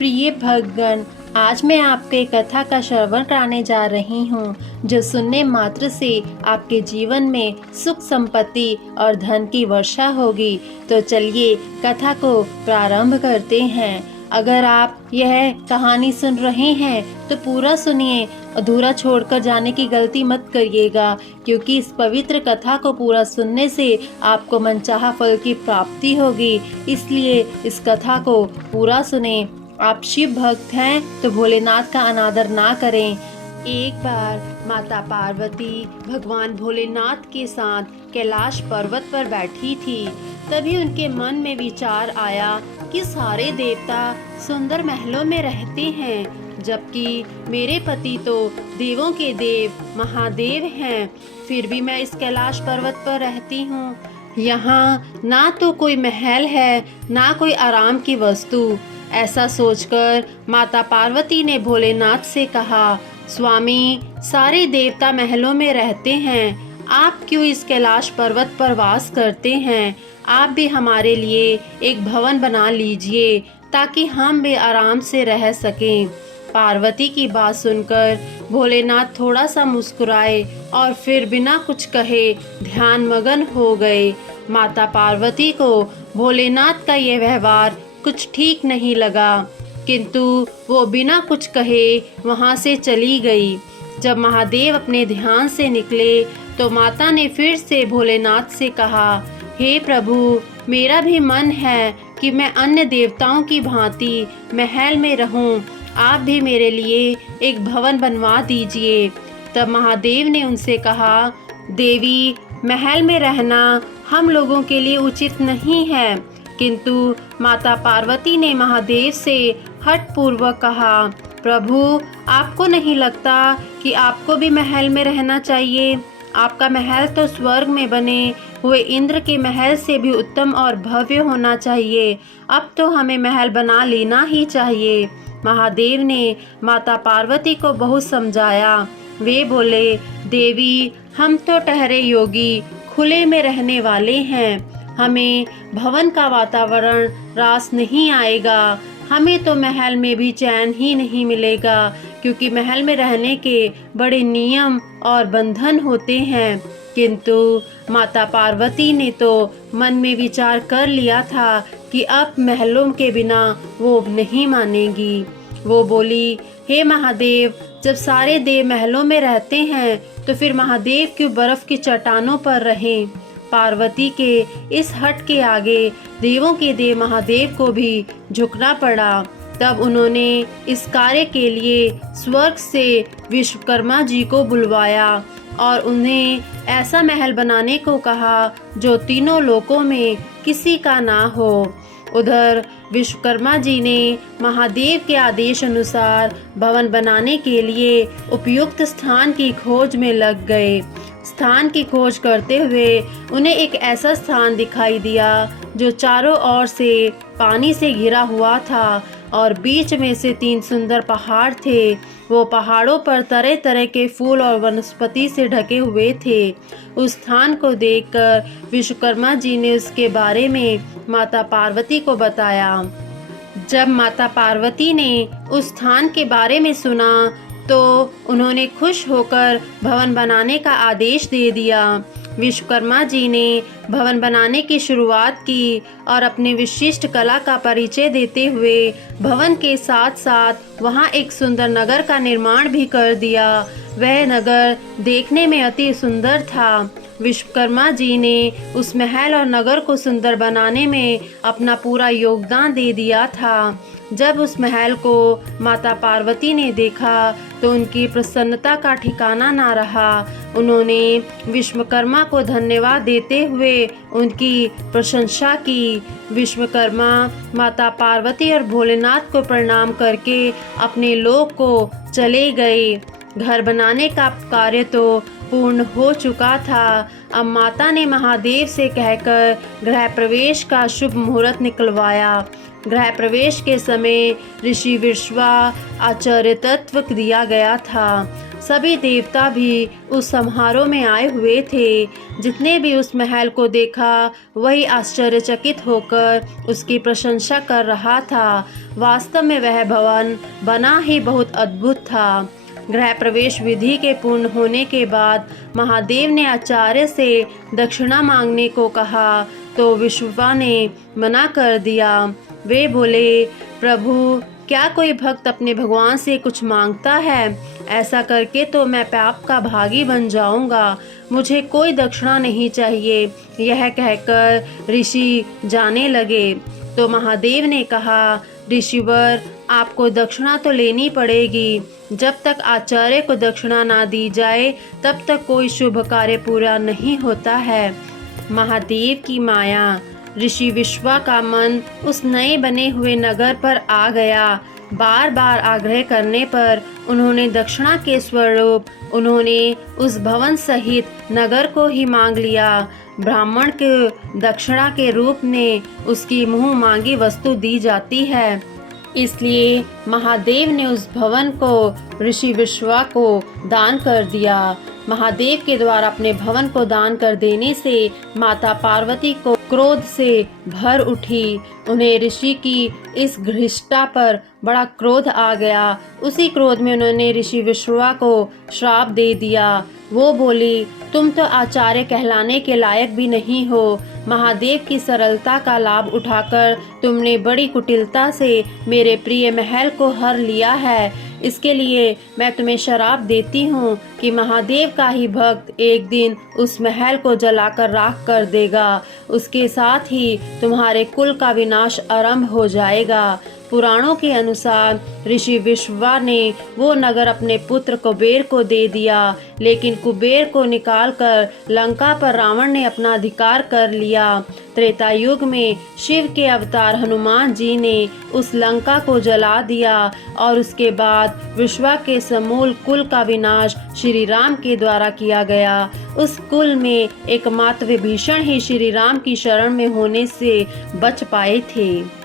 प्रिय भक्तगण, आज मैं आपको एक कथा का श्रवण कराने जा रही हूँ जो सुनने मात्र से आपके जीवन में सुख संपत्ति और धन की वर्षा होगी। तो चलिए कथा को प्रारंभ करते हैं। अगर आप यह कहानी सुन रहे हैं तो पूरा सुनिए, अधूरा छोड़कर जाने की गलती मत करिएगा, क्योंकि इस पवित्र कथा को पूरा सुनने से आपको मनचाहा फल की प्राप्ति होगी। इसलिए इस कथा को पूरा सुने। आप शिव भक्त हैं तो भोलेनाथ का अनादर ना करें। एक बार माता पार्वती भगवान भोलेनाथ के साथ कैलाश पर्वत पर बैठी थी। तभी उनके मन में विचार आया कि सारे देवता सुंदर महलों में रहते हैं, जबकि मेरे पति तो देवों के देव महादेव हैं। फिर भी मैं इस कैलाश पर्वत पर रहती हूँ। यहाँ ना तो कोई महल है, ना कोई आराम की वस्तु। ऐसा सोचकर माता पार्वती ने भोलेनाथ से कहा, स्वामी, सारे देवता महलों में रहते हैं, आप क्यों इस कैलाश पर्वत पर वास करते हैं? आप भी हमारे लिए एक भवन बना लीजिए ताकि हम भी आराम से रह सकें। पार्वती की बात सुनकर भोलेनाथ थोड़ा सा मुस्कुराए और फिर बिना कुछ कहे ध्यान मगन हो गए। माता पार्वती को भोलेनाथ का यह व्यवहार कुछ ठीक नहीं लगा, किंतु वो बिना कुछ कहे वहाँ से चली गई। जब महादेव अपने ध्यान से निकले तो माता ने फिर से भोलेनाथ से कहा, हे प्रभु, मेरा भी मन है कि मैं अन्य देवताओं की भांति महल में रहूं। आप भी मेरे लिए एक भवन बनवा दीजिए। तब महादेव ने उनसे कहा, देवी, महल में रहना हम लोगों के लिए उचित नहीं है। किंतु माता पार्वती ने महादेव से हठ पूर्वक कहा, प्रभु, आपको नहीं लगता कि आपको भी महल में रहना चाहिए? आपका महल तो स्वर्ग में बने हुए इंद्र के महल से भी उत्तम और भव्य होना चाहिए। अब तो हमें महल बना लेना ही चाहिए। महादेव ने माता पार्वती को बहुत समझाया। वे बोले, देवी, हम तो ठहरे योगी, खुले में रहने वाले हैं। हमें भवन का वातावरण रास नहीं आएगा। हमें तो महल में भी चैन ही नहीं मिलेगा, क्योंकि महल में रहने के बड़े नियम और बंधन होते हैं। किंतु माता पार्वती ने तो मन में विचार कर लिया था कि अब महलों के बिना वो नहीं मानेगी। वो बोली, हे महादेव, जब सारे देव महलों में रहते हैं तो फिर महादेव क्यों बर्फ की चट्टानों पर रहें? पार्वती के इस हट के आगे देवों के देव महादेव को भी झुकना पड़ा। तब उन्होंने इस कार्य के लिए स्वर्ग से विश्वकर्मा जी को बुलवाया और उन्हें ऐसा महल बनाने को कहा जो तीनों लोकों में किसी का ना हो। उधर विश्वकर्मा जी ने महादेव के आदेश अनुसार भवन बनाने के लिए उपयुक्त स्थान की खोज में लग गए। स्थान की खोज करते हुए उन्हें एक ऐसा स्थान दिखाई दिया जो चारों ओर से पानी से घिरा हुआ था और बीच में से 3 सुंदर पहाड़ थे। वो पहाड़ों पर तरह तरह के फूल और वनस्पति से ढके हुए थे। उस स्थान को देखकर विश्वकर्मा जी ने उसके बारे में माता पार्वती को बताया। जब माता पार्वती ने उस स्थान के बारे में सुना तो उन्होंने खुश होकर भवन बनाने का आदेश दे दिया। विश्वकर्मा जी ने भवन बनाने की शुरुआत की और अपने विशिष्ट कला का परिचय देते हुए भवन के साथ साथ वहां एक सुंदर नगर का निर्माण भी कर दिया। वह नगर देखने में अति सुंदर था। विश्वकर्मा जी ने उस महल और नगर को सुंदर बनाने में अपना पूरा योगदान दे दिया था। जब उस महल को माता पार्वती ने देखा तो उनकी प्रसन्नता का ठिकाना ना रहा। उन्होंने विश्वकर्मा को धन्यवाद देते हुए उनकी प्रशंसा की। विश्वकर्मा माता पार्वती और भोलेनाथ को प्रणाम करके अपने लोक को चले गए। घर बनाने का कार्य तो पूर्ण हो चुका था। अब माता ने महादेव से कहकर गृह प्रवेश का शुभ मुहूर्त निकलवाया। गृह प्रवेश के समय ऋषि विश्वा आचार्य तत्व दिया गया था। सभी देवता भी उस समारोह में आए हुए थे। जितने भी उस महल को देखा वही आश्चर्यचकित होकर उसकी प्रशंसा कर रहा था। वास्तव में वह भवन बना ही बहुत अद्भुत था। गृह प्रवेश विधि के पूर्ण होने के बाद महादेव ने आचार्य से दक्षिणा मांगने को कहा, तो विश्ववा ने मना कर दिया। वे बोले, प्रभु, क्या कोई भक्त अपने भगवान से कुछ मांगता है? ऐसा करके तो मैं पाप का भागी बन जाऊंगा। मुझे कोई दक्षिणा नहीं चाहिए। यह कहकर ऋषि जाने लगे। तो महादेव ने कहा, ऋषिवर, आपको दक्षिणा तो लेनी पड़ेगी। जब तक आचार्य को दक्षिणा ना दी जाए तब तक कोई शुभ कार्य पूरा नहीं होता है। महादेव की माया। ऋषि विश्वा का मन उस नए बने हुए नगर पर आ गया। बार बार आग्रह करने पर उन्होंने दक्षिणा के स्वरूप उन्होंने उस भवन सहित नगर को ही मांग लिया। ब्राह्मण के दक्षिणा के रूप में उसकी मुँह मांगी वस्तु दी जाती है, इसलिए महादेव ने उस भवन को ऋषि विश्वा को दान कर दिया। महादेव के द्वारा अपने भवन को दान कर देने से माता पार्वती को क्रोध से भर उठी। उन्हें ऋषि की इस घृष्टता पर बड़ा क्रोध आ गया। उसी क्रोध में उन्होंने ऋषि विश्वा को श्राप दे दिया। वो बोली, तुम तो आचार्य कहलाने के लायक भी नहीं हो। महादेव की सरलता का लाभ उठाकर तुमने बड़ी कुटिलता से मेरे प्रिय महल को हर लिया है। इसके लिए मैं तुम्हें श्राप देती हूँ कि महादेव का ही भक्त एक दिन उस महल को जलाकर राख कर देगा। उसके साथ ही तुम्हारे कुल का विनाश आरंभ हो जाएगा। पुराणों के अनुसार ऋषि विश्वा ने वो नगर अपने पुत्र कुबेर को दे दिया, लेकिन कुबेर को निकालकर लंका पर रावण ने अपना अधिकार कर लिया। त्रेता युग में शिव के अवतार हनुमान जी ने उस लंका को जला दिया और उसके बाद विश्वा के समूल कुल का विनाश श्री राम के द्वारा किया गया। उस कुल में एकमात्र विभीषण ही श्री राम की शरण में होने से बच पाए थे।